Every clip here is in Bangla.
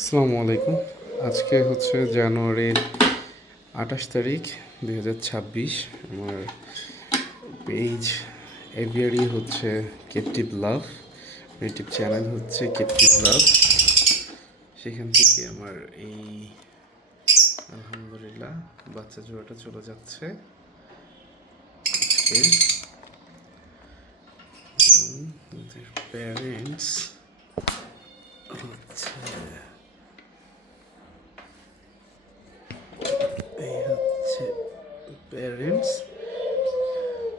আসসালামু আলাইকুম। আজকে হচ্ছে জানুয়ারির 28 তারিখ 2026। আমার পেজ এভিয়ারি হচ্ছে কেপটিভ লাভ, ইউটিউব চ্যানেল হচ্ছে কেপটিভ লাভ। সেখান থেকে আমার এই আলহামদুলিল্লাহ বাচ্চা জোড়াটা চলে যাচ্ছে আজকে। ওদের প্যারেন্টস হচ্ছে এই হচ্ছে প্যারেন্টস।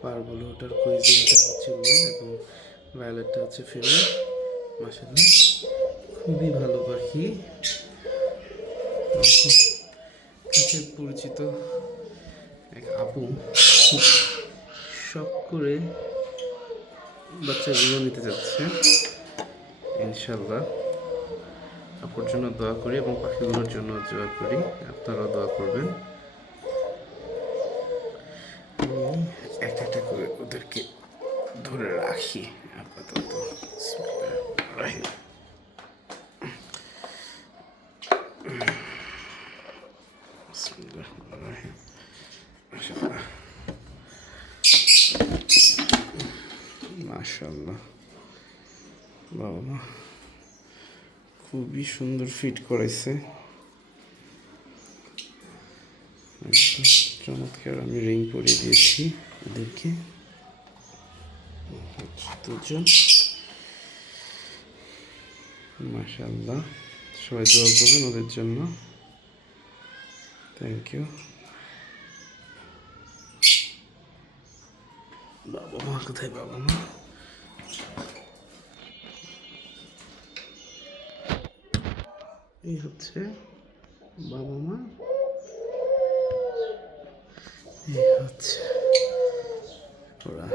পারবুলোটার কুইজিনটা হচ্ছে মেল এবং ভায়োলেটটা হচ্ছে ফিমেল। মাশাআল্লাহ খুবই ভালো পাখি, কাছের পরিচিত এক আপু খুব শখ করে বাচ্চাগুলো নিতে যাচ্ছে। ইনশাল্লাহ আপুর জন্য দোয়া করি এবং পাখিগুলোর জন্য দোয়া করি, আপনারাও দোয়া করবেন। আমি একটা একটা করে ওদেরকে ধরে রাখি আপাতত। রাখি মাশাআল্লাহ, বাবা মা খুবই সুন্দর ফিট করাইছে, চমৎকার। আমি রিং পরিয়ে দিয়েছি ওদেরকে, দুজন। মাশাআল্লাহ, সবাই দোয়া করবেন ওদের জন্য। Thank you. বাবা মা কোথায়? বাবা মা এই হচ্ছে বাবা মা, এই হচ্ছে ওরা।